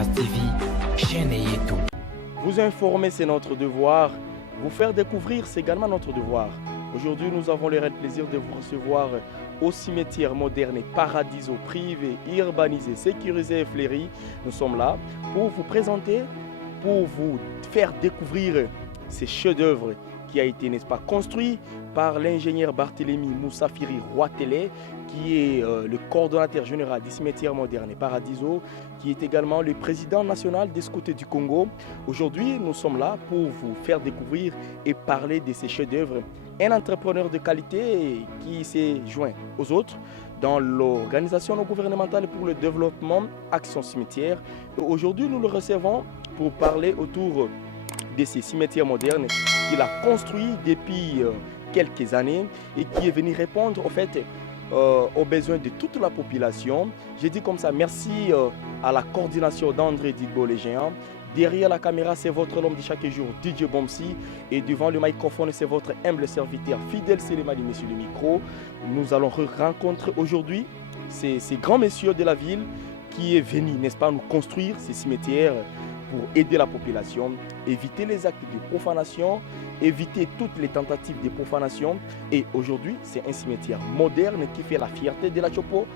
Libas TV, chaîne Yeto. Vous informer, c'est notre devoir. Vous faire découvrir, c'est également notre devoir. Aujourd'hui, nous avons le réel plaisir de vous recevoir au cimetière moderne et Paradiso, privé, urbanisé, sécurisé et fleuri. Nous sommes là pour vous présenter, pour vous faire découvrir ces chefs-d'œuvre qui a été, n'est-ce pas, construit par l'ingénieur Barthélemy Moussafiri Roitelé, qui est le coordonnateur général du cimetière moderne et Paradiso, qui est également le président national des scouts du Congo. Aujourd'hui, nous sommes là pour vous faire découvrir et parler de ces chefs-d'œuvre. Un entrepreneur de qualité qui s'est joint aux autres dans l'organisation non gouvernementale pour le développement Action Cimetière. Aujourd'hui, nous le recevons pour parler autour de ces cimetières modernes qu'il a construits depuis quelques années et qui est venu répondre aux besoins de toute la population. J'ai dit comme ça, merci à la coordination d'André Digbo les géants. Derrière la caméra, c'est votre homme de chaque jour, DJ Bomsi. Et devant le microphone, c'est votre humble serviteur, Fidèle Sélémani, monsieur le micro. Nous allons rencontrer aujourd'hui ces grands messieurs de la ville qui est venu, n'est-ce pas, nous construire ces cimetières pour aider la population, éviter les actes de profanation, éviter toutes les tentatives de profanation. Et aujourd'hui, c'est un cimetière moderne qui fait la fierté de la Chopo,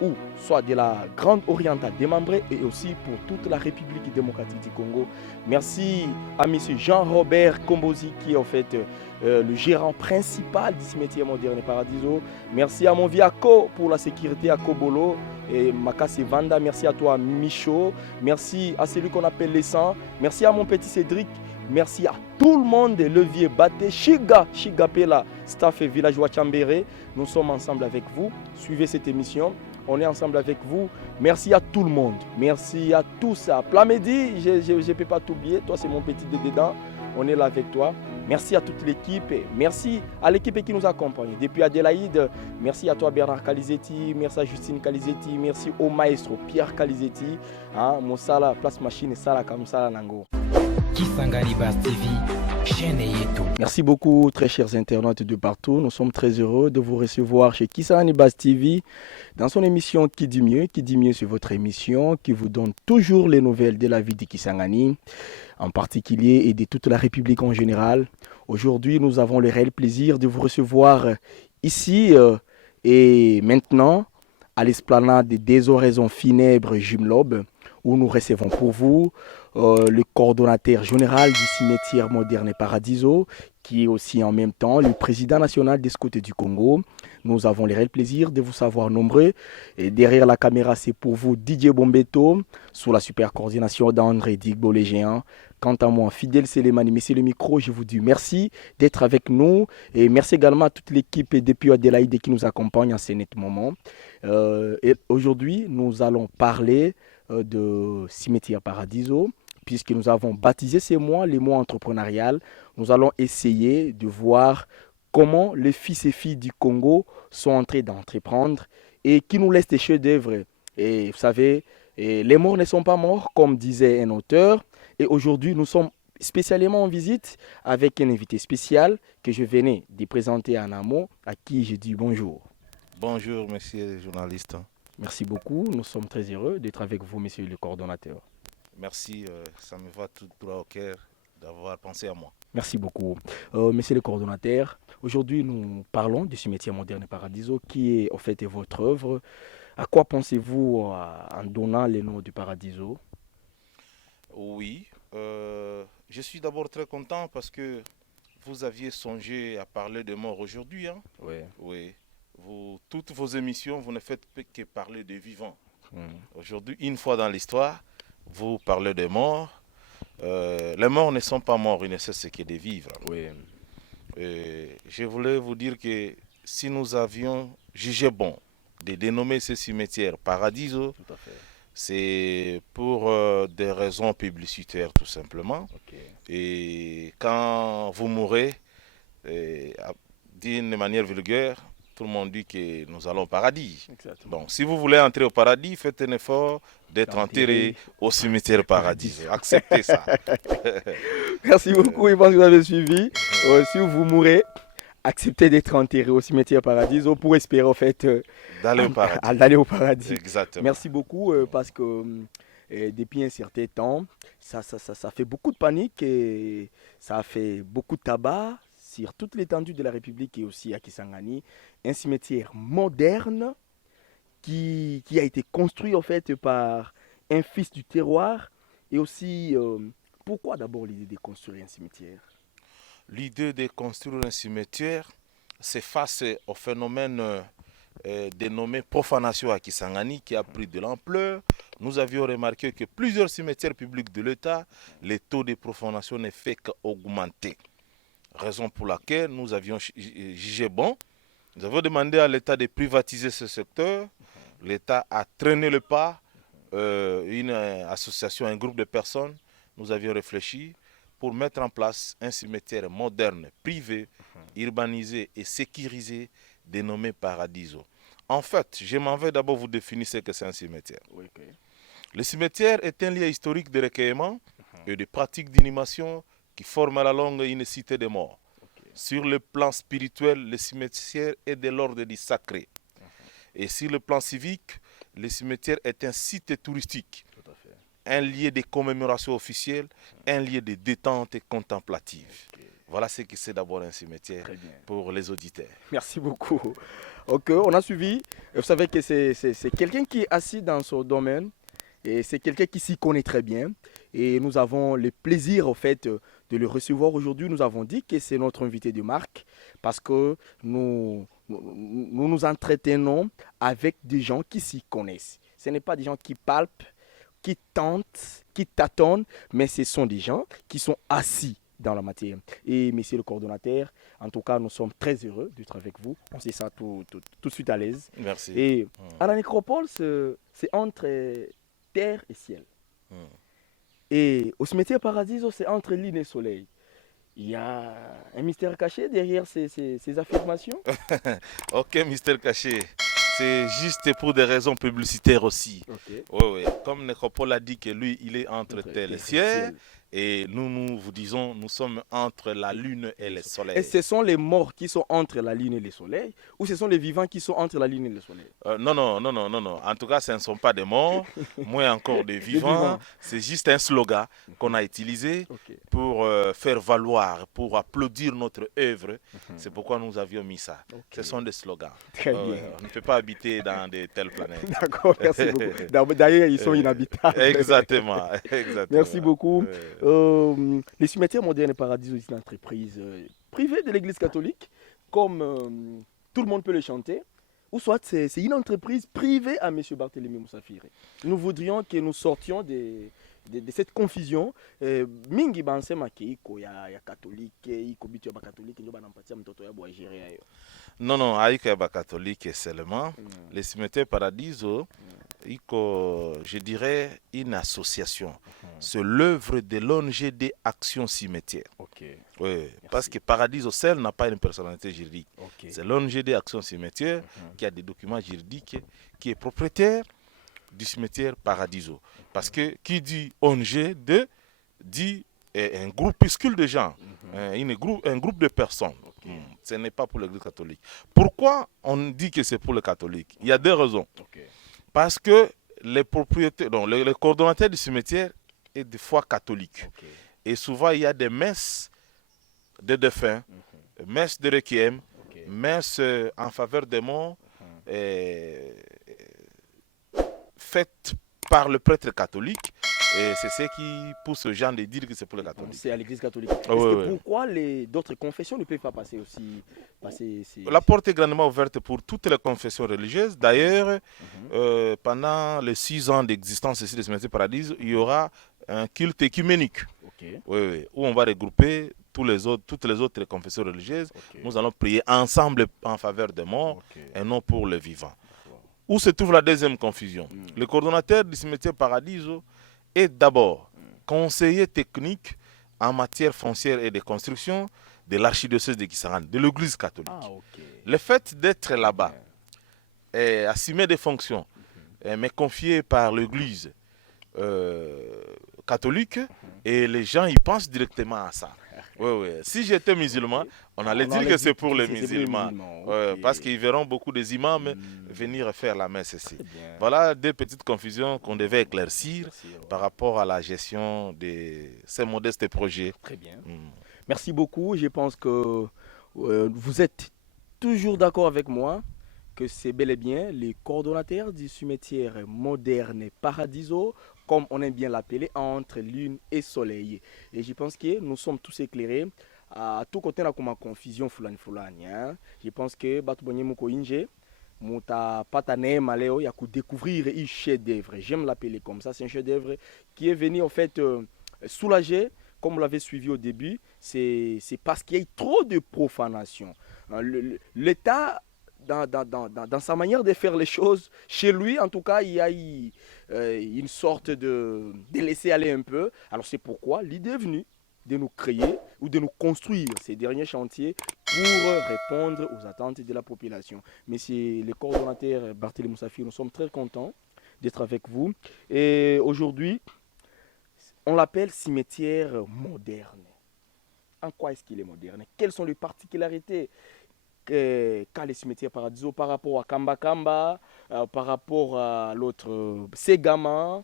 ou soit de la Grande Orientale démembrée et aussi pour toute la République démocratique du Congo. Merci à M. Jean-Robert Kombozi qui est en fait le gérant principal du cimetière moderne et Paradiso. Merci à mon Viako pour la sécurité à Kobolo et Makase Vanda. Merci à toi Michaud. Merci à celui qu'on appelle les 100. Merci à mon petit Cédric. Merci à tout le monde, Levier Baté, Chiga Pela, staff et villageois Chambéré. Nous sommes ensemble avec vous. Suivez cette émission. On est ensemble avec vous. Merci à tout le monde. Merci à tous. À Plamedi, je ne peux pas t'oublier. Toi, c'est mon petit dedans. On est là avec toi. Merci à toute l'équipe. Merci à l'équipe qui nous accompagne. Depuis Adélaïde, merci à toi Bernard Calizetti. Merci à Justine Calizetti. Merci au maestro Pierre Calizetti. Moussala, place machine, Sala Kamsala Nango. Kisangani Bas TV, chaîne Yeto. Merci beaucoup, très chers internautes de partout. Nous sommes très heureux de vous recevoir chez Kisangani Bas TV dans son émission Qui dit mieux. Qui dit mieux, c'est votre émission qui vous donne toujours les nouvelles de la vie de Kisangani, en particulier et de toute la République en général. Aujourd'hui, nous avons le réel plaisir de vous recevoir ici et maintenant à l'esplanade des oraisons funèbres Jumlob, où nous recevons pour vous le coordonnateur général du cimetière moderne et Paradiso, qui est aussi en même temps le président national des scouts du Congo. Nous avons le réel plaisir de vous savoir nombreux. Et derrière la caméra, c'est pour vous Didier Bombeto, sous la super coordination d'André Digbo les géants. Quant à moi, Fidèle Sélémani, monsieur le micro, je vous dis merci d'être avec nous. Et merci également à toute l'équipe depuis Adélaïde qui nous accompagne en ce net moment. Et aujourd'hui, nous allons parler de cimetière Paradiso, puisque nous avons baptisé ces mois, les mois entrepreneuriales. Nous allons essayer de voir comment les fils et filles du Congo sont en train d'entreprendre et qui nous laissent des chefs-d'œuvre. Et vous savez, les morts ne sont pas morts, comme disait un auteur. Et aujourd'hui, nous sommes spécialement en visite avec un invité spécial que je venais de présenter en amont, à qui je dis bonjour. Bonjour, monsieur le journaliste. Merci beaucoup. Nous sommes très heureux d'être avec vous, monsieur le coordonnateur. Merci, ça me va tout droit au cœur d'avoir pensé à moi. Merci beaucoup. Monsieur le coordonnateur, aujourd'hui nous parlons du cimetière moderne Paradiso qui est en fait votre œuvre. À quoi pensez-vous en donnant le nom du Paradiso? Oui, je suis d'abord très content parce que vous aviez songé à parler de mort aujourd'hui. Hein? Oui. Oui. Toutes vos émissions, vous ne faites que parler de vivants. Aujourd'hui, une fois dans l'histoire, vous parlez de morts. Les morts ne sont pas morts, ils ne cessent que de vivre. Oui. Je voulais vous dire que si nous avions jugé bon de dénommer ce cimetière Paradiso, Tout à fait. c'est pour des raisons publicitaires tout simplement. Okay. Et quand vous mourrez, d'une manière vulgaire, tout le monde dit que nous allons au paradis. Exactement. Donc, si vous voulez entrer au paradis, faites un effort d'être enterré au cimetière paradis. Acceptez ça. Merci beaucoup. Je pense que vous avez suivi. Si vous mourrez, acceptez d'être enterré au cimetière Paradiso pour espérer en fait d'aller au paradis. d'aller au paradis. Exactement. Merci beaucoup parce que depuis un certain temps. Ça fait beaucoup de panique et ça a fait beaucoup de tabac sur toute l'étendue de la République et aussi à Kisangani. Un cimetière moderne qui a été construit en fait par un fils du terroir. Et aussi, pourquoi d'abord l'idée de construire un cimetière? L'idée de construire un cimetière, c'est face au phénomène dénommé profanation à Kisangani qui a pris de l'ampleur. Nous avions remarqué que plusieurs cimetières publics de l'État, les taux de profanation ne fait qu'augmenter. Raison pour laquelle nous avions jugé bon. Nous avons demandé à l'État de privatiser ce secteur. L'État a traîné le pas. Une association, un groupe de personnes, nous avions réfléchi pour mettre en place un cimetière moderne, privé, urbanisé et sécurisé, dénommé Paradiso. En fait, je m'en vais d'abord vous définir ce que c'est un cimetière. Okay. Le cimetière est un lieu historique de recueillement et de pratiques d'inhumation qui forment à la longue une cité des morts. Okay. Sur le plan spirituel, le cimetière est de l'ordre du sacré. Et sur le plan civique, le cimetière est un site touristique, Tout à fait. un lieu de commémoration officielle, un lieu de détente contemplative. Okay. Voilà ce que c'est d'abord un cimetière pour les auditeurs. Merci beaucoup. Ok, on a suivi. Vous savez que c'est quelqu'un qui est assis dans son domaine et c'est quelqu'un qui s'y connaît très bien. Et nous avons le plaisir, en fait, de le recevoir aujourd'hui. Nous avons dit que c'est notre invité de marque parce que nous entretenons avec des gens qui s'y connaissent. Ce n'est pas des gens qui palpent, qui tentent, qui tâtonnent, mais ce sont des gens qui sont assis dans la matière. Et monsieur le coordonnateur, en tout cas, nous sommes très heureux d'être avec vous. On se sent tout de suite à l'aise. Merci. Et à la nécropole, c'est entre terre et ciel. Et au cimetière Paradiso, c'est entre lune et soleil. Il y a un mystère caché derrière ces affirmations? Aucun mystère caché. C'est juste pour des raisons publicitaires aussi. Okay. Oui. Comme Nécropole a dit que lui, il est entre terre et ciel. Et nous vous disons, nous sommes entre la lune et le soleil. Et ce sont les morts qui sont entre la lune et le soleil, ou ce sont les vivants qui sont entre la lune et le soleil? Non. En tout cas, ce ne sont pas des morts, moins encore des vivants. C'est juste un slogan qu'on a utilisé pour faire valoir, pour applaudir notre œuvre. C'est pourquoi nous avions mis ça. Ce sont des slogans. Très bien. On ne peut pas habiter dans de telles planètes. D'accord, merci beaucoup. D'ailleurs, ils sont inhabitables. Exactement. Merci beaucoup. Les cimetières modernes et Paradiso est une entreprise privée de l'Église catholique, comme tout le monde peut le chanter, ou soit c'est une entreprise privée à M. Barthélemy Moussafire. Nous voudrions que nous sortions de cette confusion. Mingi bansema ke iko ya catholique, iko bitu ya catholique, ndio banampatia mtoto yabo agere ayo. Non, aiko ya catholique seulement. Les cimetières Paradiso, je dirais une association. C'est l'œuvre de l'ONG Action Cimetière. Oui, parce que Paradiso seul n'a pas une personnalité juridique. C'est l'ONG Action Cimetière qui a des documents juridiques, qui est propriétaire du cimetière Paradiso. Parce que qui dit ONG dit un groupuscule de gens, un groupe de personnes. Ce n'est pas pour l'Église catholique. Pourquoi on dit que c'est pour les catholiques? Il y a deux raisons. Parce que les propriétaires, le coordonnateur du cimetière est de foi catholique. Et souvent, il y a des messes de défunts, messes de requiem, messes en faveur des morts, faites par le prêtre catholique. Et c'est ce qui pousse les gens de dire que c'est pour les catholiques. C'est à l'église catholique. Pourquoi d'autres confessions ne peuvent pas passer aussi La porte est grandement ouverte pour toutes les confessions religieuses. D'ailleurs, pendant les 6 ans d'existence ici de Cimetière Paradiso, il y aura un culte écuménique. Où on va regrouper toutes les autres confessions religieuses. Nous allons prier ensemble en faveur des morts et non pour les vivants. Où se trouve la deuxième confusion? Le coordonnateur du Cimetière Paradiso est d'abord conseiller technique en matière foncière et de construction de l'archidiocèse de Kisangani, de l'Église catholique. Le fait d'être là-bas et assumer des fonctions, mais confiées par l'Église catholique, et les gens y pensent directement à ça. Oui, oui. Si j'étais musulman, Ok. on allait On dire allait que dire c'est pour que les c'est pour les musulmans. musulmans. Ouais, parce Ok. qu'ils verront beaucoup des imams Hmm, venir faire la messe ici. très bien. Voilà des petites confusions qu'on devait éclaircir Merci, ouais. par rapport à la gestion de ces modestes projets. Très bien. Hmm. Merci beaucoup. Je pense que vous êtes toujours d'accord avec moi que c'est bel et bien les coordonnateurs du cimetière moderne Paradiso, comme on aime bien l'appeler, entre lune et soleil. Et je pense que nous sommes tous éclairés. À tout côté, on a comme une confusion fulani fulani. Hein. Je pense que Batu Bonye Moko Inje, Mouta Patane Maleo, il y a qu'à découvrir un chef-d'œuvre. J'aime l'appeler comme ça. C'est un chef-d'œuvre qui est venu en fait soulager, comme vous l'avez suivi au début, c'est parce qu'il y a eu trop de profanation. Hein, L'État, dans sa manière de faire les choses, chez lui, en tout cas, il y a eu une sorte de laisser aller un peu. Alors c'est pourquoi l'idée est venue de nous créer ou de nous construire ces derniers chantiers pour répondre aux attentes de la population. Monsieur le coordonnateur Barthélémy Moussafi, nous sommes très contents d'être avec vous. Et aujourd'hui, on l'appelle cimetière moderne. En quoi est-ce qu'il est moderne? Quelles sont les particularités qu'a les cimetières Paradiso par rapport à Kamba Kamba, par rapport à l'autre Segama?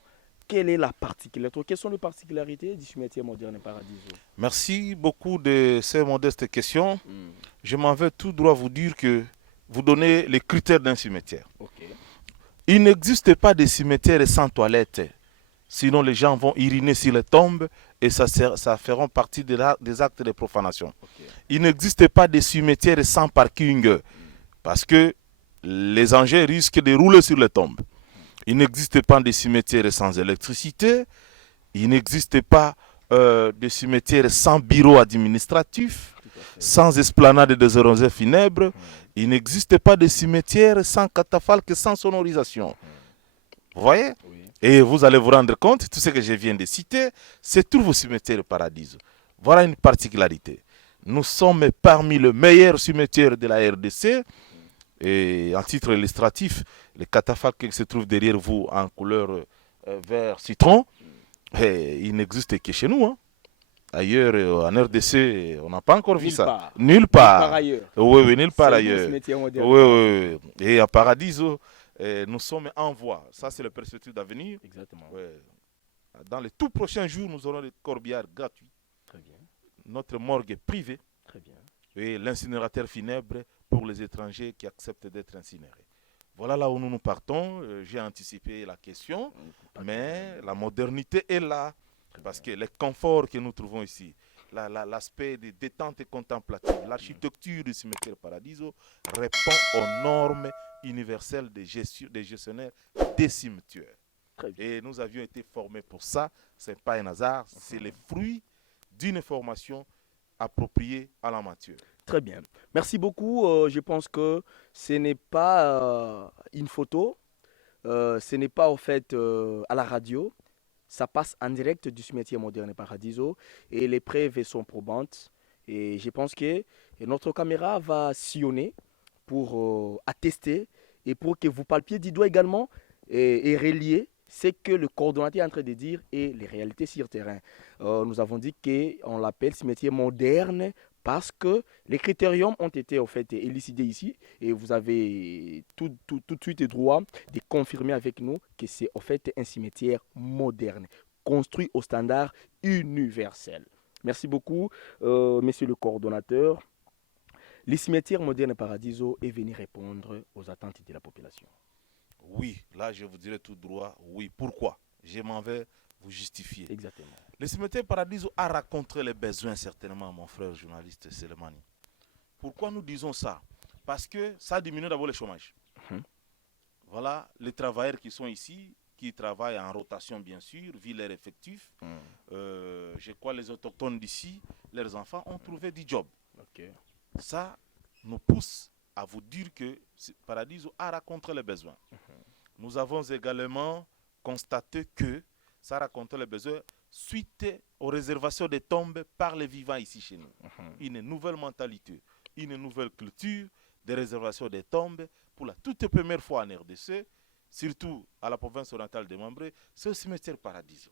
Quelle est la particularité? Quelles sont les particularités du cimetière moderne Paradiso? Merci beaucoup de ces modestes questions. Hmm, Je m'en vais tout droit vous dire que vous donnez les critères d'un cimetière. ok. Il n'existe pas de cimetière sans toilette. Sinon, les gens vont uriner sur les tombes et ça feront partie des actes de profanation. Ok. Il n'existe pas de cimetière sans parking parce que les engins risquent de rouler sur les tombes. Il n'existe pas de cimetière sans électricité. Il n'existe pas de cimetière sans bureau administratif, Tout à fait. sans esplanade des rosées funèbres. Hmm, Il n'existe pas de cimetière sans catafalque, sans sonorisation. Vous voyez? oui. Et vous allez vous rendre compte, tout ce que je viens de citer, c'est tout vos cimetières Paradiso. Voilà une particularité. Nous sommes parmi les meilleurs cimetières de la RDC. Et en titre illustratif, les catafalques qui se trouvent derrière vous en couleur vert citron, il n'existe que chez nous. Hein. Ailleurs, en RDC, on n'a pas encore vu Nulle ça. part. Nulle Nulle part part. ailleurs. Oui, oui, nulle part C'est nous, ailleurs. cimetière moderne Oui, Paradiso. oui, oui. Et à Paradiso, nous sommes en voie. Ça, c'est la perspective d'avenir. Exactement. Ouais. Dans les tout prochains jours, nous aurons des corbillards gratuits, Très bien. notre morgue privée Très bien. et l'incinérateur funèbre pour les étrangers qui acceptent d'être incinérés. Voilà là où nous partons. J'ai anticipé la question, mais la modernité est là parce que les conforts que nous trouvons ici, l'aspect de détente contemplative, l'architecture du cimetière Paradiso répond aux normes universelles des gestionnaires des cimetières. Très bien. Et nous avions été formés pour ça. Ce n'est pas un hasard, c'est le fruit d'une formation appropriée à la matière. Très bien. Merci beaucoup. Je pense que ce n'est pas une photo, ce n'est pas en fait à la radio. Ça passe en direct du cimetière moderne Paradiso et les preuves sont probantes. Et je pense que notre caméra va sillonner pour attester et pour que vous palpiez du doigt également et relier ce que le coordonnateur est en train de dire et les réalités sur terrain. Nous avons dit qu'on l'appelle cimetière moderne parce que les critériums ont été en fait élucidés ici et vous avez tout de suite le droit de confirmer avec nous que c'est en fait un cimetière moderne, construit au standard universel. Merci beaucoup, monsieur le coordonnateur. Le cimetière moderne Paradiso est venu répondre aux attentes de la population. Oui, là je vous dirai tout droit, oui. Pourquoi? Je m'en vais vous justifier. Exactement. Le cimetière Paradiso a rencontré les besoins certainement, mon frère journaliste Selemani. Pourquoi nous disons ça? Parce que ça diminue d'abord le chômage. Voilà, les travailleurs qui sont ici, qui travaillent en rotation bien sûr, vu leur effectif. Je crois les autochtones d'ici, leurs enfants ont trouvé du job. Okay. Ça nous pousse à vous dire que Paradiso a rencontré les besoins. Nous avons également constaté que ça a rencontré les besoins suite aux réservations des tombes par les vivants ici chez nous. Une nouvelle mentalité, une nouvelle culture des réservations des tombes pour la toute première fois en RDC, surtout à la province orientale de Mambré, c'est au cimetière Paradiso.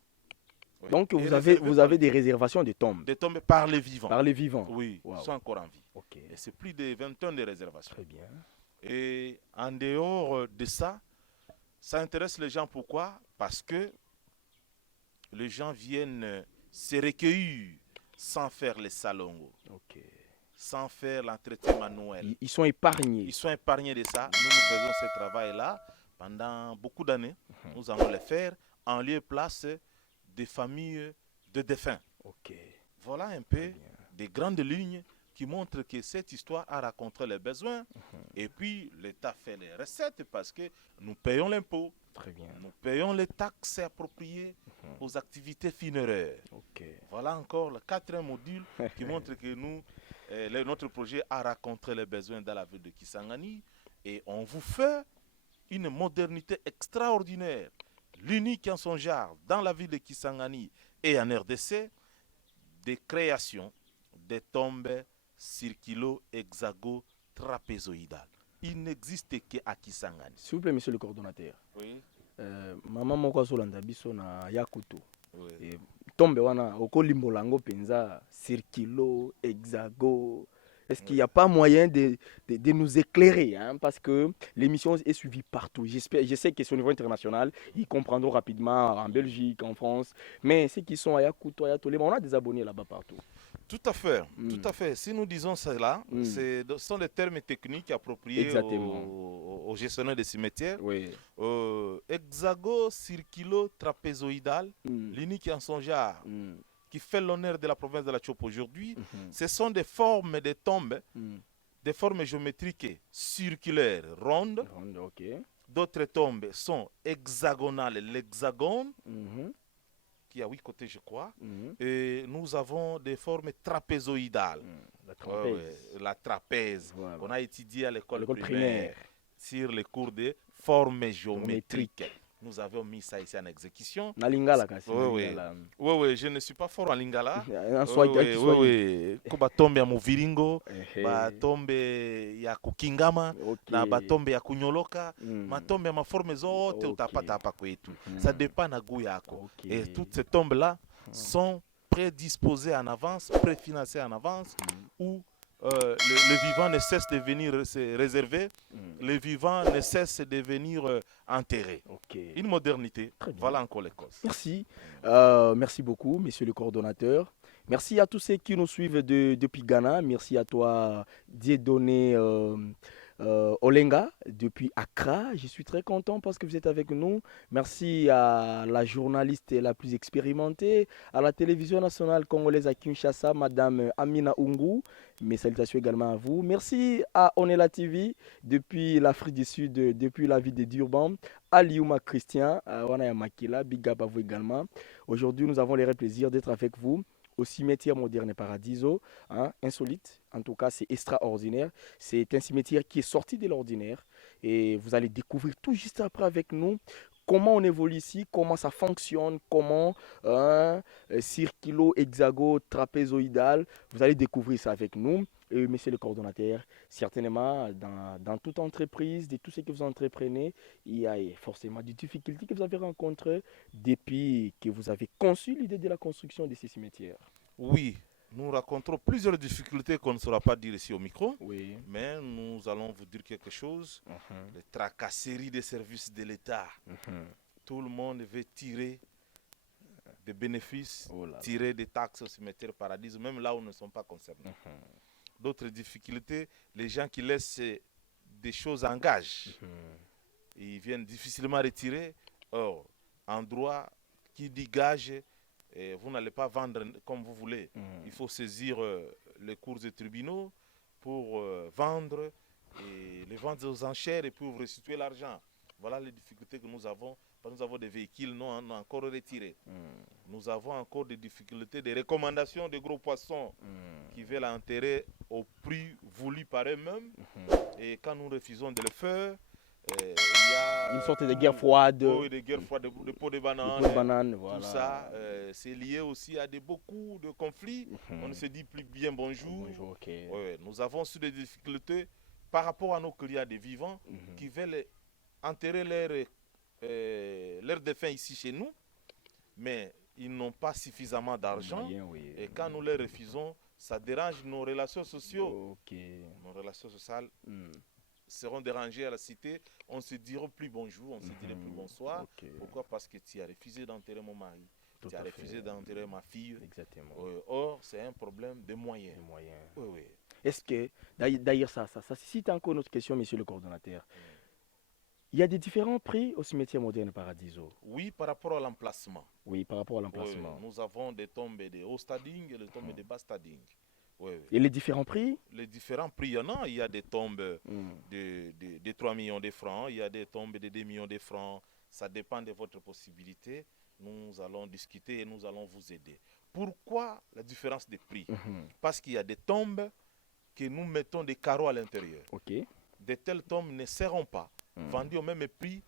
Oui. Donc, Et vous réservé avez des réservations de tombes des tombes par les vivants. par les vivants. Oui, Wow. ils sont encore en vie. Ok, Et c'est plus de 20 tonnes de réservation. très bien. Et en dehors de ça, ça intéresse les gens. Pourquoi? Parce que les gens viennent se recueillir sans faire les salons, Ok. sans faire l'entretien manuel. Ils sont épargnés. Ils sont épargnés de ça. Nous faisons ce travail-là pendant beaucoup d'années. Nous allons le faire en lieu et place des familles de défunts. Ok. Voilà un peu bien. des grandes lignes qui montrent que cette histoire a rencontré les besoins. Et puis, l'État fait les recettes parce que nous payons l'impôt. Très bien. Nous payons les taxes appropriées aux activités funéraires. Ok. Voilà encore le quatrième module qui montre que nous, notre projet a rencontré les besoins dans la ville de Kisangani et on vous fait une modernité extraordinaire, l'unique en son genre dans la ville de Kisangani et en RDC, des créations des tombes circulo-hexago-trapézoïdales. Il n'existe qu'à Kisangani. S'il vous plaît, monsieur le coordonnateur. Oui. Maman moko azolanda biso na Yakutu. Oui. Tombe wana okolimbola yango penza circulo, hexago. Est-ce qu'il n'y a pas moyen de nous éclairer, hein, parce que l'émission est suivie partout. Je sais que c'est au niveau international, ils comprendront rapidement en Belgique, en France, mais ceux qui sont à Yakuto, à Yatolema, on a des abonnés là-bas partout. Tout à fait, tout à fait. Si nous disons cela, ce sont des termes techniques appropriés aux gestionnaires des cimetières. Oui. Hexago, circulo, trapézoïdal, l'unique en son genre, qui fait l'honneur de la province de la Chopo aujourd'hui. Ce sont des formes de tombes, des formes géométriques circulaires, rondes. Okay. D'autres tombes sont hexagonales, l'hexagone, qui a 8 côtés, je crois. Et nous avons des formes trapézoïdales. La trapèze. La trapèze. Voilà. On a étudié à l'école primaire sur les cours de formes géométriques. Nous avons mis ça ici en exécution. Na lingala kasi. Oui, je ne suis pas fort en lingala. Oui. Ko batombe ya muviringo, batombe ya kukingama, na batombe ya kunyoloka, matombe ya maforme zote utapata hapa kwetu. Ça dépend na goût yako. Et toutes ces tombes-là sont prédisposées en avance, préfinancées en avance, où le vivant ne cesse de venir se réserver, le vivant ne cesse de venir enterrer. Une modernité, voilà encore les causes. Merci, merci beaucoup, monsieur le coordonnateur. Merci à tous ceux qui nous suivent depuis Ghana. Merci à toi, Dieudonné Olenga, depuis Accra. Je suis très content parce que vous êtes avec nous. Merci à la journaliste la plus expérimentée, à la télévision nationale congolaise à Kinshasa, Madame Amina Ungu. Mes salutations également à vous. Merci à Onela TV depuis l'Afrique du Sud, depuis la ville de Durban. À Liouma Christian, à Wanaya Makila, big up à vous également. Aujourd'hui, nous avons le réel plaisir d'être avec vous au cimetière moderne Paradiso, hein, insolite, en tout cas c'est extraordinaire. C'est un cimetière qui est sorti de l'ordinaire et vous allez découvrir tout juste après avec nous comment on évolue ici, comment ça fonctionne, comment circulo, hexago, trapézoïdal, vous allez découvrir ça avec nous. Et monsieur le coordonnateur, certainement dans toute entreprise, de tout ce que vous entreprenez, il y a forcément des difficultés que vous avez rencontrées depuis que vous avez conçu l'idée de la construction de ces cimetières. Oui, nous rencontrons plusieurs difficultés qu'on ne saura pas dire ici au micro, oui. Mais nous allons vous dire quelque chose. Les tracasseries des services de l'État. Tout le monde veut tirer des bénéfices, tirer des taxes au cimetière Paradis, même là où nous ne sommes pas concernés. D'autres difficultés, les gens qui laissent des choses en gage, ils viennent difficilement retirer. Or, en droit, qui dit gage, vous n'allez pas vendre comme vous voulez. Il faut saisir les cours des tribunaux pour vendre et les vendre aux enchères et pour restituer l'argent. Voilà les difficultés que nous avons. Nous avons des véhicules non encore retirés. Nous avons encore des difficultés, des recommandations de gros poissons qui veulent enterrer au prix voulu par eux-mêmes. Et quand nous refusons de le faire, il y a une sorte de guerre froide. Oui, de guerre froide, de peau de banane. Voilà. Tout ça, c'est lié aussi à beaucoup de conflits. On ne se dit plus bien bonjour. Nous avons aussi des difficultés par rapport à nos clients des vivants qui veulent enterrer leurs défunts ici chez nous. Mais ils n'ont pas suffisamment d'argent. Moyen, oui. Et quand nous les refusons, ça dérange nos relations sociales. Ok. Nos relations sociales seront dérangées à la cité. On ne se dira plus bonjour, on ne se dirait plus bonsoir. Ok. Pourquoi? Parce que tu as refusé d'enterrer mon mari. Tout Tu as à refusé fait. d'enterrer ma fille. Exactement. Or, c'est un problème de moyens. Les moyens. Oui, oui. Est-ce que, d'ailleurs, ça suscite encore une autre question, monsieur le coordonnateur. Il y a des différents prix au cimetière moderne Paradiso. Oui, par rapport à l'emplacement. Oui, par rapport à Oui, l'emplacement. nous avons des tombes de haut stading et des tombes de bas stading. Oui, oui. Et les différents prix? Les différents prix, il y en a. Il y a des tombes de 3 millions de francs, il y a des tombes de 2 millions de francs. Ça dépend de votre possibilité. Nous allons discuter et nous allons vous aider. Pourquoi la différence de prix? Parce qu'il y a des tombes que nous mettons des carreaux à l'intérieur. Ok. De telles tombes ne seront pas vendues au même prix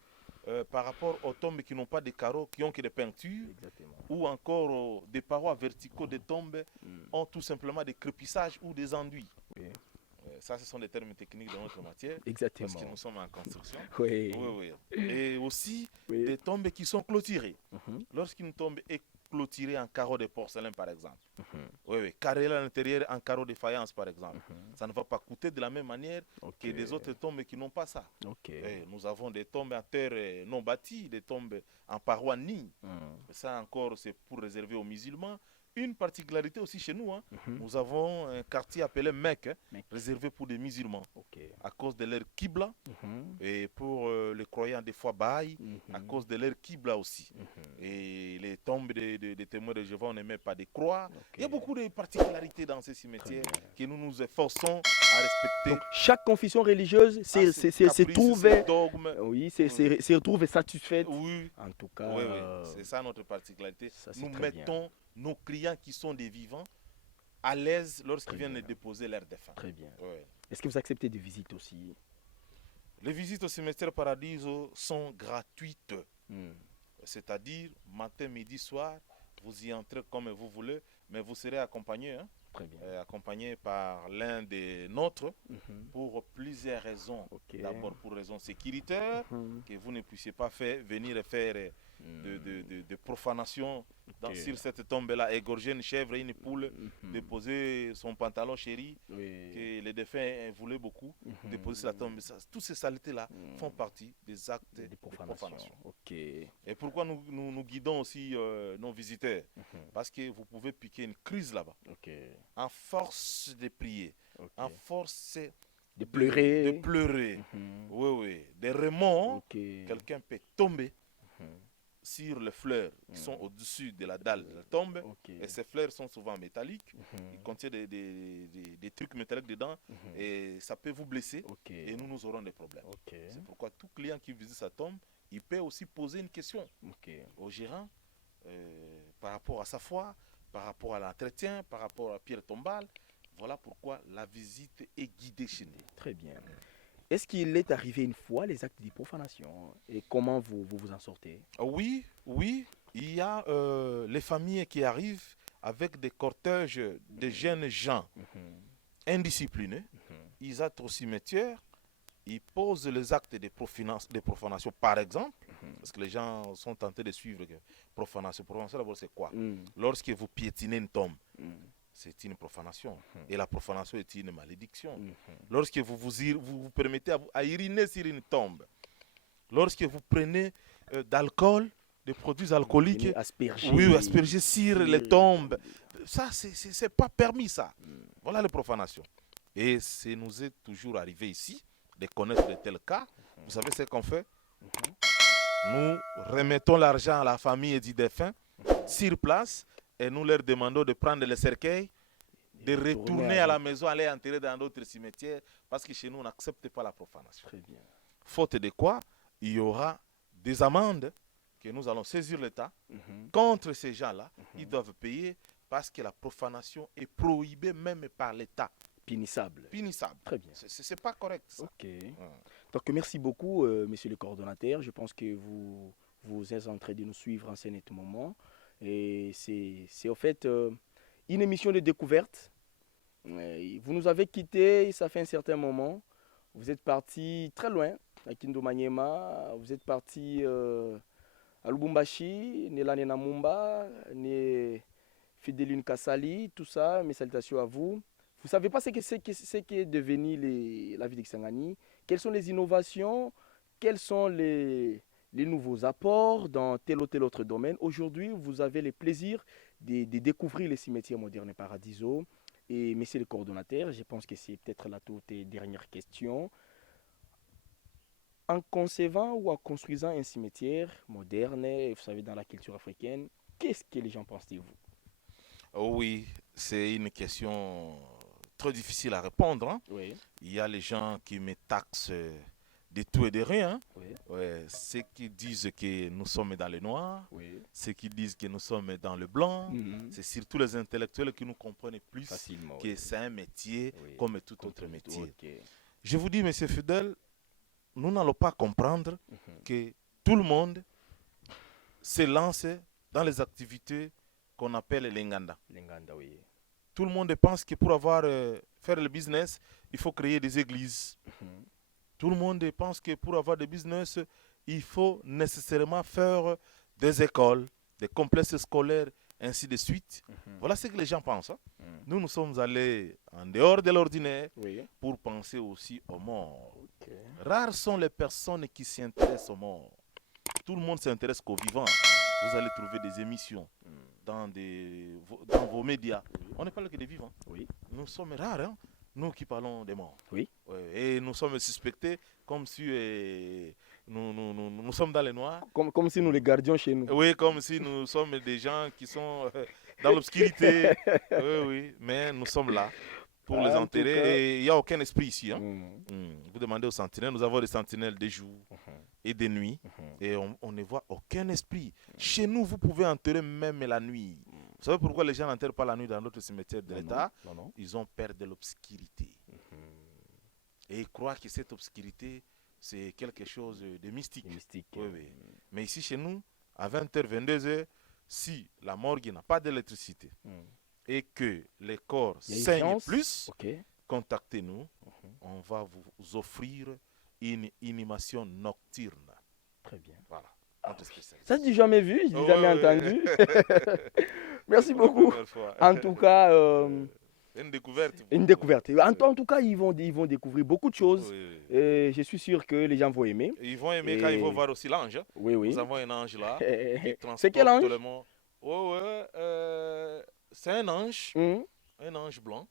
par rapport aux tombes qui n'ont pas de carreaux, qui ont que des peintures, Exactement. ou encore des parois verticaux des tombes ont tout simplement des crépissages ou des enduits. Oui. Ça, ce sont des termes techniques de notre matière. Exactement. Parce que nous sommes en construction. Oui. Oui, oui. Et aussi Oui. des tombes qui sont clôturées. Lorsqu'une tombe est clôturée en carreau de porcelaine, par exemple, oui, carré à l'intérieur en carreau de faïence, par exemple, ça ne va pas coûter de la même manière que des autres tombes qui n'ont pas ça. Nous avons des tombes en terre non bâtie, des tombes en parois nies. Ça encore, c'est pour réserver aux musulmans. Une particularité aussi chez nous, nous avons un quartier appelé Mecque, réservé pour des musulmans, à cause de leur Qibla, et pour les croyants des fois Baha'i, à cause de leur Qibla aussi. Et les tombes des témoins de Jéhovah, on ne met pas de croix. Il y a beaucoup de particularités dans ces cimetières que nous nous efforçons à respecter. Donc, chaque confession religieuse s'est trouvée, s'est retrouvée satisfaite. Oui. En tout cas, Oui, c'est ça notre particularité. Nous mettons nos clients qui sont des vivants à l'aise lorsqu'ils viennent déposer leur défunt. Très bien. Ouais. Est-ce que vous acceptez des visites aussi? Les visites au cimetière Paradiso sont gratuites. C'est-à-dire, matin, midi, soir, vous y entrez comme vous voulez, mais vous serez accompagné. Très bien. Accompagné par l'un des nôtres pour plusieurs raisons. D'abord pour raisons sécuritaires, que vous ne puissiez pas venir faire de profanation sur cette tombe-là, égorger une chèvre et une poule, déposer son pantalon chéri, que les défunts voulaient beaucoup, déposer la tombe. Toutes ces saletés-là font partie des actes de profanation. Et pourquoi nous guidons aussi nos visiteurs? Parce que vous pouvez piquer une crise là-bas. En force de prier, en force de pleurer. Oui. Des remords, quelqu'un peut tomber sur les fleurs qui sont au-dessus de la dalle de la tombe. Et ces fleurs sont souvent métalliques. Ils contiennent des trucs métalliques dedans. Et ça peut vous blesser. Et nous aurons des problèmes. C'est pourquoi tout client qui visite sa tombe, il peut aussi poser une question au gérant par rapport à sa foi, par rapport à l'entretien, par rapport à la pierre tombale. Voilà pourquoi la visite est guidée chez nous. Très bien. Est-ce qu'il est arrivé une fois les actes de profanation et comment vous en sortez? Oui. Il y a les familles qui arrivent avec des cortèges de jeunes gens indisciplinés. Ils entrent au cimetière, ils posent les actes de profanation, par exemple, parce que les gens sont tentés de suivre profanation. Profanation, d'abord, c'est quoi? Lorsque vous piétinez une tombe, c'est une profanation. Et la profanation est une malédiction. Lorsque vous permettez à uriner sur une tombe, lorsque vous prenez d'alcool, des produits alcooliques, asperger sur les tombes, ça, c'est pas permis, ça. Voilà la profanation. Et ça nous est toujours arrivé ici de connaître de tels cas. Vous savez ce qu'on fait? Nous remettons l'argent à la famille du défunt sur place et nous leur demandons de prendre le cercueil, de retourner à la maison, aller enterrer dans d'autres cimetières, parce que chez nous, on n'accepte pas la profanation. Très bien. Faute de quoi, il y aura des amendes que nous allons saisir l'État contre ces gens-là. Ils doivent payer parce que la profanation est prohibée même par l'État. Punissable. Très bien. C'est pas correct, ça. Donc, merci beaucoup, monsieur le coordonnateur. Je pense que vous êtes en train de nous suivre en ce moment. Et c'est en fait une émission de découverte. Vous nous avez quittés, ça fait un certain moment. Vous êtes parti très loin, à Kindomaniema. Vous êtes parti à Lubumbashi, né là, né Namumba, né Fideline Kassali, tout ça, mes salutations à vous. Vous savez pas ce qui est devenu la vie de Kisangani, quelles sont les innovations, quels sont les nouveaux apports dans tel ou tel autre domaine. Aujourd'hui, vous avez le plaisir de découvrir les cimetières modernes Paradiso. Et monsieur le coordonnateur, je pense que c'est peut-être la toute dernière question. En concevant ou en construisant un cimetière moderne, vous savez, dans la culture africaine, qu'est-ce que les gens pensent de vous? Oh oui, c'est une question très difficile à répondre. Hein. Oui. Il y a les gens qui me taxent de tout et de rien. Hein. Oui. Ouais, ceux qui disent que nous sommes dans le noir, Oui. ceux qui disent que nous sommes dans le blanc. C'est surtout les intellectuels qui nous comprennent plus Facilement, que c'est un métier comme tout autre métier. Okay. Je vous dis, monsieur Fidel, nous n'allons pas comprendre que tout le monde se lance dans les activités qu'on appelle l'Inganda. L'Inganda, oui. Tout le monde pense que pour faire le business, il faut créer des églises. Tout le monde pense que pour avoir des business, il faut nécessairement faire des écoles, des complexes scolaires, ainsi de suite. Voilà ce que les gens pensent. Hein. Nous sommes allés en dehors de l'ordinaire pour penser aussi aux morts. Okay. Rares sont les personnes qui s'intéressent aux morts. Tout le monde s'intéresse qu'aux vivants. Vous allez trouver des émissions dans vos médias. On ne parle que des vivants. Oui. Nous sommes rares, hein? Nous qui parlons des morts. Oui. Et nous sommes suspectés comme si nous sommes dans les noirs. Comme si nous les gardions chez nous. Oui, comme si nous sommes des gens qui sont dans l'obscurité. Oui. Mais nous sommes là pour les enterrer. Et il n'y a aucun esprit ici. Hein. Vous demandez aux sentinelles, nous avons des sentinelles de jour et de nuit. Et on ne voit aucun esprit. Chez nous, vous pouvez enterrer même la nuit. Vous savez pourquoi les gens n'enterrent pas la nuit dans d'autres cimetières de l'État? Ils ont peur de l'obscurité. Et ils croient que cette obscurité, c'est quelque chose de mystique. Oui. Mais ici, chez nous, à 20h, 22h, si la morgue n'a pas d'électricité et que les corps saignent plus, contactez-nous. On va vous offrir une inhumation nocturne. Très bien. Voilà. Ça, je n'ai jamais vu, je n'ai jamais entendu. Merci beaucoup. En tout cas, une découverte. Une découverte. En tout cas, ils vont découvrir beaucoup de choses. Et je suis sûr que les gens vont aimer. Ils vont aimer quand ils vont voir aussi l'ange. Oui. Nous avons un ange là. C'est quel ange? C'est un ange. Un ange blanc.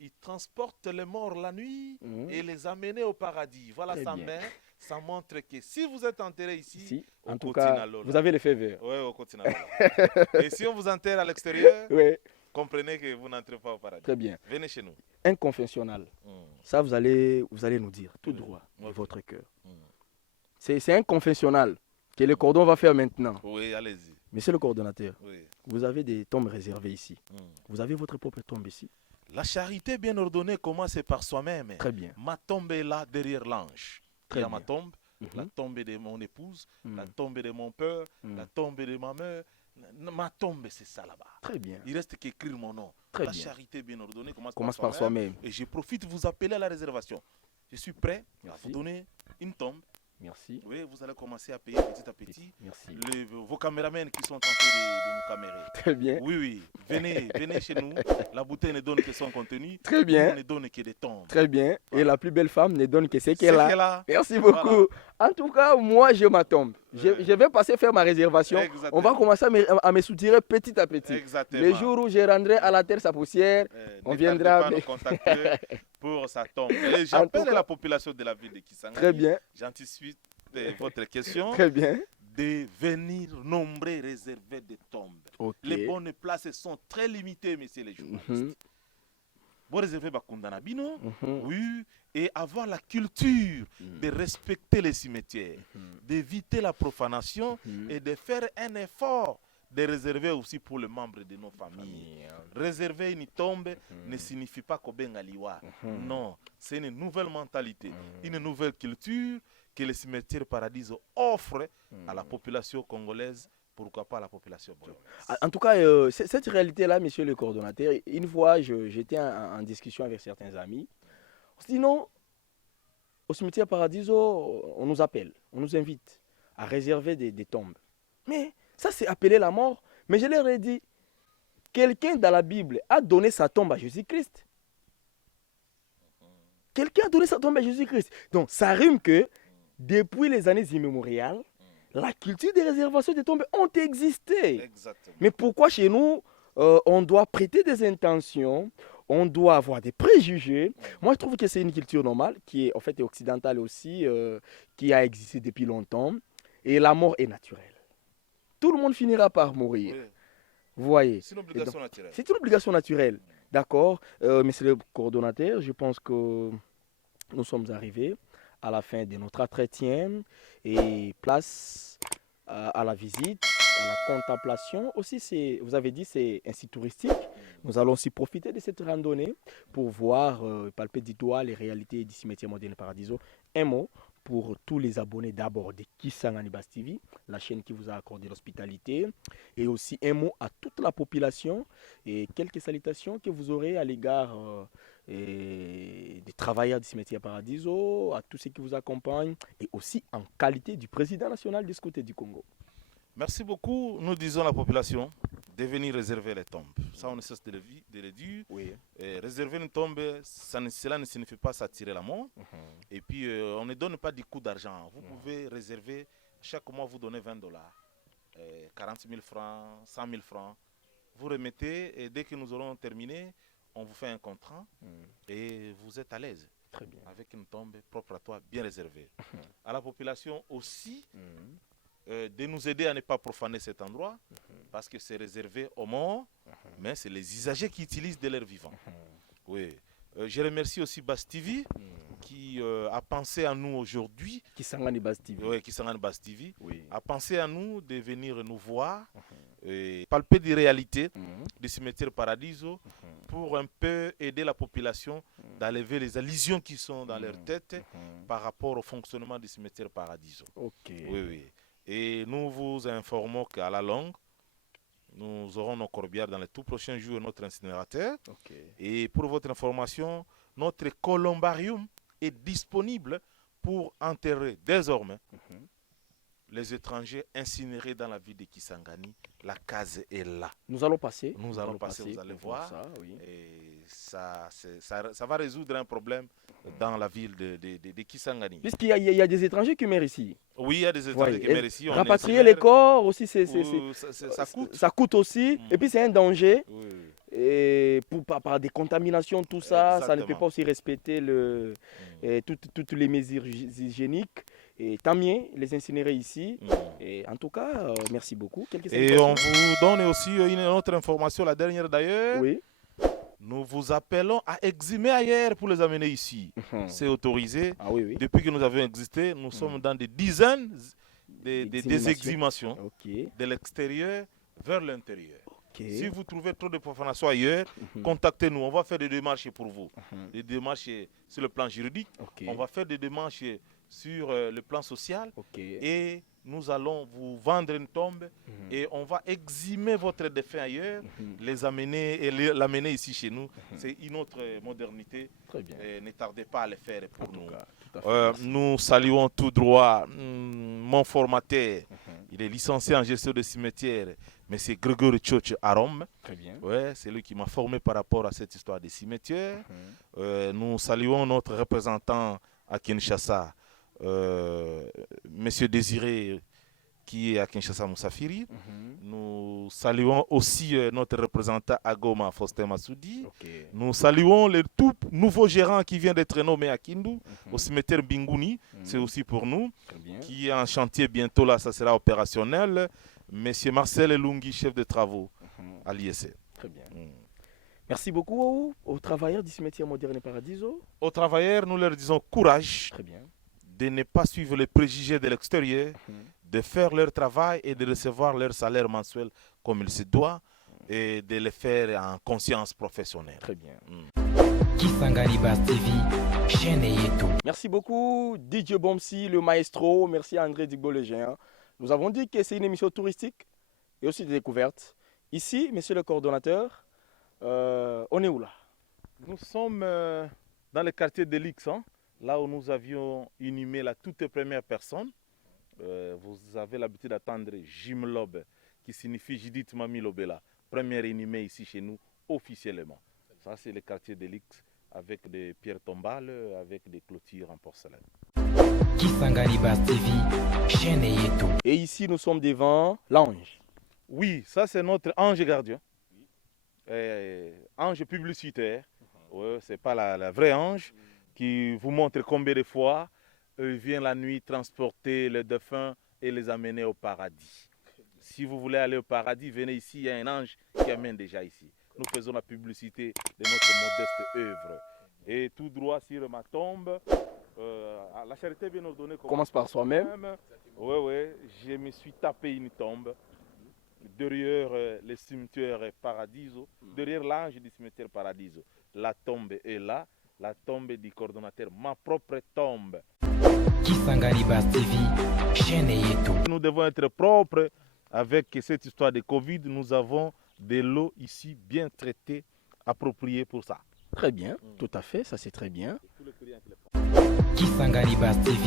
Il transporte les morts la nuit et les amène au paradis. Voilà sa main. Ça montre que si vous êtes enterré ici, en tout cas, vous avez les faits verts. Oui, au continent. Et si on vous enterre à l'extérieur, comprenez que vous n'entrez pas au paradis. Très bien. Venez chez nous. Un confessionnal. Ça, vous allez nous dire tout droit de votre cœur. C'est un confessionnal que le cordon va faire maintenant. Oui, allez-y. Monsieur le coordonnateur, vous avez des tombes réservées ici. Vous avez votre propre tombe ici. La charité bien ordonnée commence par soi-même. Très bien. Ma tombe est là derrière l'ange. Il y a ma tombe, la tombe de mon épouse, la tombe de mon père, la tombe de ma mère. Ma tombe, c'est ça là-bas. Très bien. Il reste qu'écrire mon nom. La charité bien ordonnée commence par soi-même. Et je profite de vous appeler à la réservation. Je suis prêt à vous donner une tombe. Merci. Oui, vous allez commencer à payer petit à petit. Merci. Vos caméramens qui sont en train de nous camérer. Très bien. Oui. Venez chez nous. La bouteille ne donne que son contenu. Très bien. On ne donne que des tombes. Très bien. Et la plus belle femme ne donne que ce qu'elle a. Merci beaucoup. Voilà. En tout cas, moi, je m'attends. Je vais passer faire ma réservation. Exactement. On va commencer à me soutirer petit à petit. Exactement. Le jour où je rendrai à la terre sa poussière, on viendra. Pas nous contacter pour sa tombe. J'appelle la population de la ville de Kisangani. Très bien. J'anticipe votre question. Très bien. De venir nombreux réserver des tombes. Les bonnes places sont très limitées, messieurs les journalistes. Vous réservez Bakundana Bino, oui, et avoir la culture de respecter les cimetières, d'éviter la profanation et de faire un effort de réserver aussi pour les membres de nos familles. Réserver une tombe ne signifie pas qu'on benga liwa. Non, c'est une nouvelle mentalité, une nouvelle culture que le cimetière Paradiso offre à la population congolaise, pourquoi pas à la population burundaise. En tout cas, cette réalité-là, monsieur le coordonnateur, une fois, j'étais en discussion avec certains amis. On se dit non, au cimetière Paradiso, on nous appelle, on nous invite à réserver des tombes. Mais ça, c'est appelé la mort. Mais je leur ai dit, quelqu'un dans la Bible a donné sa tombe à Jésus-Christ. Quelqu'un a donné sa tombe à Jésus-Christ. Donc, ça rime que depuis les années immémoriales, la culture des réservations de tombes ont existé. Exactement. Mais pourquoi chez nous, on doit prêter des intentions, on doit avoir des préjugés? Moi, je trouve que c'est une culture normale, qui est en fait occidentale aussi, qui a existé depuis longtemps. Et la mort est naturelle. Tout le monde finira par mourir. Oui. Vous voyez? C'est une obligation naturelle. C'est une obligation naturelle. D'accord. Monsieur le coordonnateur, je pense que nous sommes arrivés à la fin de notre entretien et place à la visite, à la contemplation. Aussi, vous avez dit, c'est un site touristique. Nous allons aussi profiter de cette randonnée pour voir, palper du doigt les réalités du cimetière moderne Paradiso. Un mot pour tous les abonnés d'abord de Kisangani Bass TV, la chaîne qui vous a accordé l'hospitalité, et aussi un mot à toute la population et quelques salutations que vous aurez à l'égard des travailleurs du cimetière Paradiso, à tous ceux qui vous accompagnent, et aussi en qualité du président national du Scouts du Congo. Merci beaucoup. Nous disons à la population de venir réserver les tombes. Ça, on ne cesse de le dire. Oui. Réserver une tombe, cela ne signifie pas s'attirer la mort. Et puis, on ne donne pas du coup d'argent. Vous pouvez réserver, chaque mois, vous donnez 20 $, 40 000 francs, 100 000 francs. Vous remettez et dès que nous aurons terminé, on vous fait un contrat et vous êtes à l'aise. Très bien. Avec une tombe propre à toi, bien réservée. À la population aussi, de nous aider à ne pas profaner cet endroit, parce que c'est réservé aux morts, mais c'est les usagers qui utilisent de leur vivant. Oui. Je remercie aussi Bass TV qui a pensé à nous aujourd'hui. Kisangani Bass TV. Oui, Kisangani Bass TV. Oui. A pensé à nous de venir nous voir, et palper des réalités du cimetière Paradiso pour un peu aider la population d'enlever les allusions qui sont dans leur tête par rapport au fonctionnement du cimetière Paradiso. Ok. Oui, oui. Et nous vous informons qu'à la longue, nous aurons nos corbières dans les tout prochains jours, notre incinérateur. Okay. Et pour votre information, notre columbarium est disponible pour enterrer désormais les étrangers incinérés dans la ville de Kisangani. La case est là. Nous allons passer. Nous allons passer, vous allez voir. Ça, oui. Et ça va résoudre un problème dans la ville de Kisangani. Puisqu'il y a des étrangers qui meurent ici. Oui, il y a des étrangers qui meurent ici. Rapatrier les corps aussi, ça coûte. Ça coûte aussi. Et puis c'est un danger. Oui. Et par des contaminations, tout ça, ça ne peut pas aussi respecter toutes les mesures hygiéniques. Et tant mieux, les incinérer ici. Et en tout cas, merci beaucoup. Et on vous donne aussi une autre information, la dernière d'ailleurs. Oui. Nous vous appelons à exhumer ailleurs pour les amener ici. C'est autorisé. Ah, oui, oui. Depuis que nous avons existé, nous sommes dans des dizaines des exhumations de l'extérieur vers l'intérieur. Si vous trouvez trop de profanation ailleurs, contactez-nous. On va faire des démarches pour vous. Des démarches sur le plan juridique. On va faire des démarches sur le plan social. Et nous allons vous vendre une tombe et on va exhumer votre défunt ailleurs, les amener et l'amener ici chez nous. C'est une autre modernité. Très bien. Et ne tardez pas à le faire pour nous. Nous saluons tout droit mon formateur. Il est licencié en gestion de cimetière. Mais c'est Grégory Tchotch à Rome. Très bien. Ouais, c'est lui qui m'a formé par rapport à cette histoire des cimetières. Nous saluons notre représentant à Kinshasa, Monsieur Désiré, qui est à Kinshasa Moussafiri. Nous saluons aussi notre représentant à Goma, Faustin Massoudi. Nous saluons le tout nouveau gérant qui vient d'être nommé à Kindu, au cimetière Bingouni. C'est aussi pour nous, qui est en chantier bientôt, là, ça sera opérationnel. Monsieur Marcel Elungi, chef de travaux à l'ISC. Très bien. Merci beaucoup aux travailleurs du cimetière moderne Paradiso. Aux travailleurs, nous leur disons courage. Très bien. De ne pas suivre les préjugés de l'extérieur, de faire leur travail et de recevoir leur salaire mensuel comme il se doit et de le faire en conscience professionnelle. Très bien. Kisangani Bass TV, chaîne Yeto. Merci beaucoup DJ Bomsi, le maestro. Merci à André Digbo le géant. Nous avons dit que c'est une émission touristique et aussi de découverte. Ici, monsieur le coordonnateur, on est où là? Nous sommes dans le quartier de l'Ix, là où nous avions inhumé la toute première personne Vous avez l'habitude d'attendre Jimlob, qui signifie Judith Mami Lobela, première inhumée ici chez nous officiellement. Ça, c'est le quartier d'Elix avec des pierres tombales, avec des clôtures en porcelaine. Kisangani Bass TV, chaîne yetu. Et ici, nous sommes devant l'ange. Oui, ça c'est notre ange gardien. Ange publicitaire. Ouais, c'est pas la vraie ange qui vous montre combien de fois il vient la nuit transporter les défunts et les amener au paradis. Si vous voulez aller au paradis, venez ici, il y a un ange qui amène déjà ici. Nous faisons la publicité de notre modeste œuvre. Et tout droit sur ma tombe, la charité bien ordonnée Commence par soi-même. Oui, je me suis tapé une tombe derrière le cimetière Paradiso, derrière l'ange du cimetière Paradiso. La tombe est là, la tombe du coordonnateur, ma propre tombe. Kisangani Bass TV, chaîne yetu. Nous devons être propres avec cette histoire de Covid. Nous avons de l'eau ici bien traitée, appropriée pour ça. Très bien, tout à fait, ça c'est très bien. Kisangani Bass TV,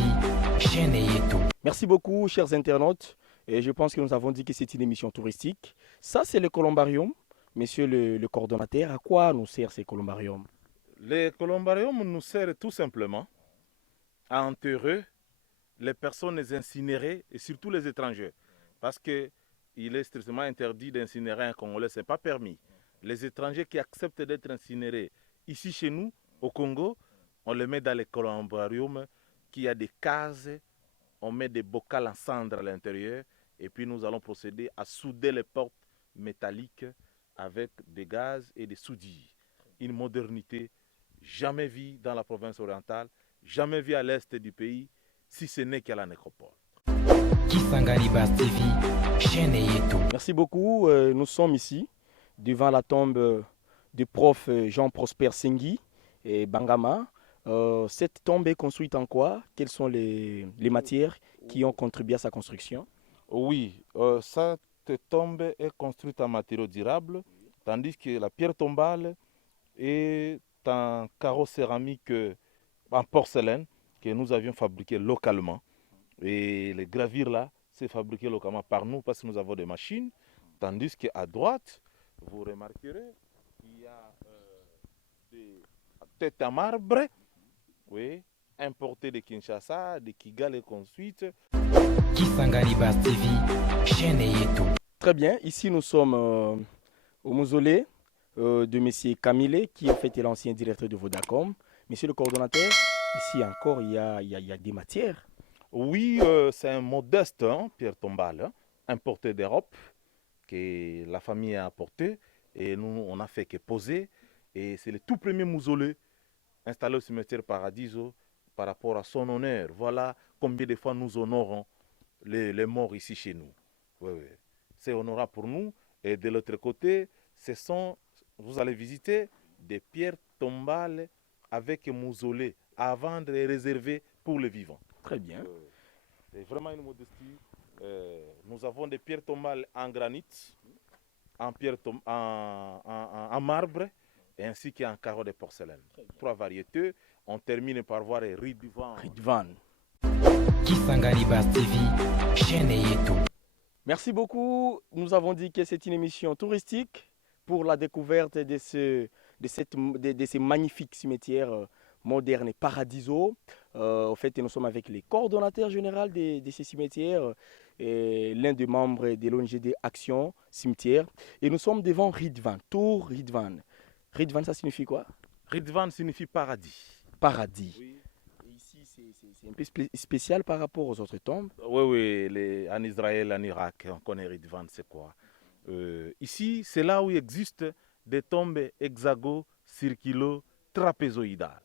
chaîne yetu. Merci beaucoup, chers internautes. Et je pense que nous avons dit que c'est une émission touristique. Ça, c'est le columbarium. Monsieur le coordonnateur, à quoi nous sert ce columbarium? Le columbarium nous sert tout simplement à enterrer les personnes incinérées et surtout les étrangers. Parce qu'il est strictement interdit d'incinérer un Congolais, ce n'est pas permis. Les étrangers qui acceptent d'être incinérés ici chez nous, au Congo, on les met dans les columbariums qui a des cases, on met des bocals en cendre à l'intérieur et puis nous allons procéder à souder les portes métalliques avec des gaz et des soudilles. Une modernité jamais vue dans la province orientale, jamais vue à l'est du pays, si ce n'est qu'à la nécropole. Kisangani Bass TV, chaîne yetu. Merci beaucoup. Nous sommes ici, devant la tombe du prof Jean-Prosper Sengui et Bangama. Cette tombe est construite en quoi? Quelles sont les matières qui ont contribué à sa construction? Oui, cette tombe est construite en matériaux durables, tandis que la pierre tombale est un carreau céramique en porcelaine que nous avions fabriqué localement. Et les gravures là, c'est fabriqué localement par nous parce que nous avons des machines, tandis qu'à droite, vous remarquerez qu'il y a des têtes à marbre, oui, importées de Kinshasa, de Kigali et qu'ensuite. Kisangani Bass TV, chaîne yetu. Très bien. Ici, nous sommes au mausolée de M. Camille, qui en fait est l'ancien directeur de Vodacom. Monsieur le coordonnateur, ici encore, il y a des matières. Oui, c'est un modeste pierre tombale importé d'Europe que la famille a apporté et nous, on a fait que poser. Et c'est le tout premier mausolée installé au cimetière Paradiso par rapport à son honneur. Voilà combien de fois nous honorons les morts ici chez nous. Oui, oui. C'est honorable pour nous. Et de l'autre côté, ce sont, vous allez visiter des pierres tombales avec mausolée avant de les réserver pour les vivants. Très bien. C'est vraiment une modestie. Nous avons des pierres tombales en granit, en marbre, et ainsi qu'en carreau de porcelaine. Trois variétés. On termine par voir les Ridvan. Ridvan. Kisangani Bass TV, chaîne yetu. Merci beaucoup. Nous avons dit que c'est une émission touristique pour la découverte de ces magnifiques cimetières modernes et Paradiso. En fait, nous sommes avec les coordonnateurs généraux de ces cimetières, l'un des membres de l'ONG Action Cimetière. Et nous sommes devant Ridvan, Tour Ridvan. Ridvan, ça signifie quoi? Ridvan signifie paradis. Paradis. Oui. Et ici, c'est un peu spécial par rapport aux autres tombes. Oui, en Israël, en Irak, on connaît Ridvan, c'est quoi? Ici, c'est là où il existe des tombes hexago-circulo trapézoïdales.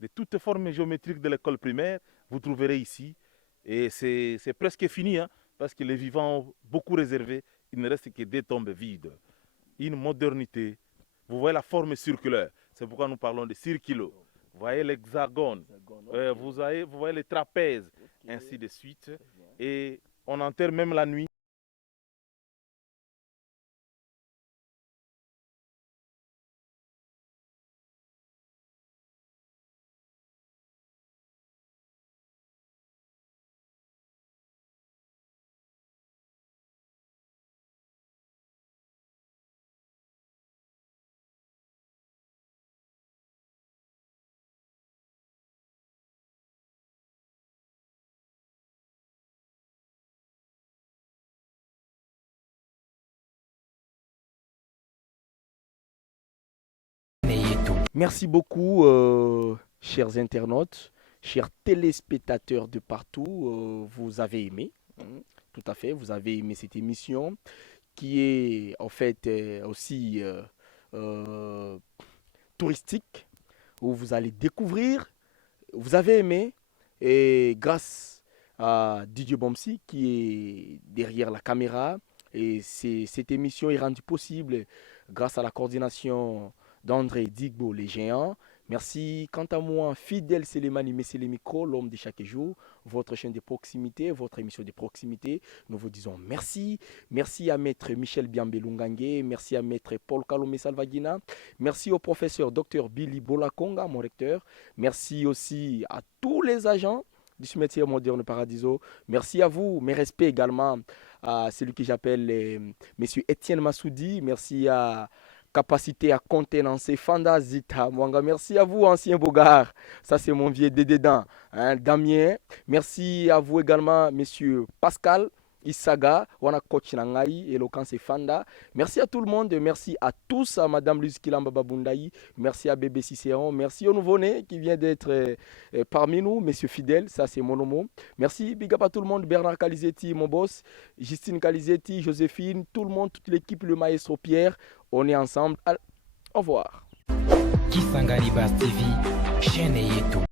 De toutes formes géométriques de l'école primaire, vous trouverez ici. Et c'est presque fini, hein, parce que les vivants ont beaucoup réservé. Il ne reste que des tombes vides. Une modernité. Vous voyez la forme circulaire. C'est pourquoi nous parlons de circulo. Vous voyez l'hexagone. Vous voyez les trapèzes, ainsi de suite. Et on enterre même la nuit. Merci beaucoup, chers internautes, chers téléspectateurs de partout. Vous avez aimé, tout à fait, vous avez aimé cette émission qui est en fait aussi euh, touristique, où vous allez découvrir, vous avez aimé, et grâce à DJ Bomsi qui est derrière la caméra, et cette émission est rendue possible grâce à la coordination d'André Digbo, les géants. Merci. Quant à moi, fidèle Sélémani Messé les micros, l'homme de chaque jour, votre chaîne de proximité, votre émission de proximité. Nous vous disons merci. Merci à maître Michel Biambé Lungangue. Merci à maître Paul Kalome Salvaguina. Merci au professeur Dr Billy Bolakonga, mon recteur. Merci aussi à tous les agents du cimetière moderne Paradiso. Merci à vous. Mes respects également à celui que j'appelle monsieur Étienne Massoudi. Merci à capacité à contenancer Fanda Zita Mwanga. Merci à vous, ancien Bogard. Ça, c'est mon vieux Dédédan, hein, Damien. Merci à vous également, monsieur Pascal Isaga, Wana Coach Nangai, Eloquence et Fanda. Merci à tout le monde. Merci à tous, à madame Luz Kilamba Babundaï. Merci à bébé Cicéron. Merci au nouveau-né qui vient d'être parmi nous, monsieur Fidèle. Ça, c'est mon nom. Merci. Big up à tout le monde. Bernard Calizetti, mon boss. Justine Calizetti, Joséphine, tout le monde, toute l'équipe, le maestro Pierre. On est ensemble. Au revoir. Kisangani Bass TV, chaîne yetu.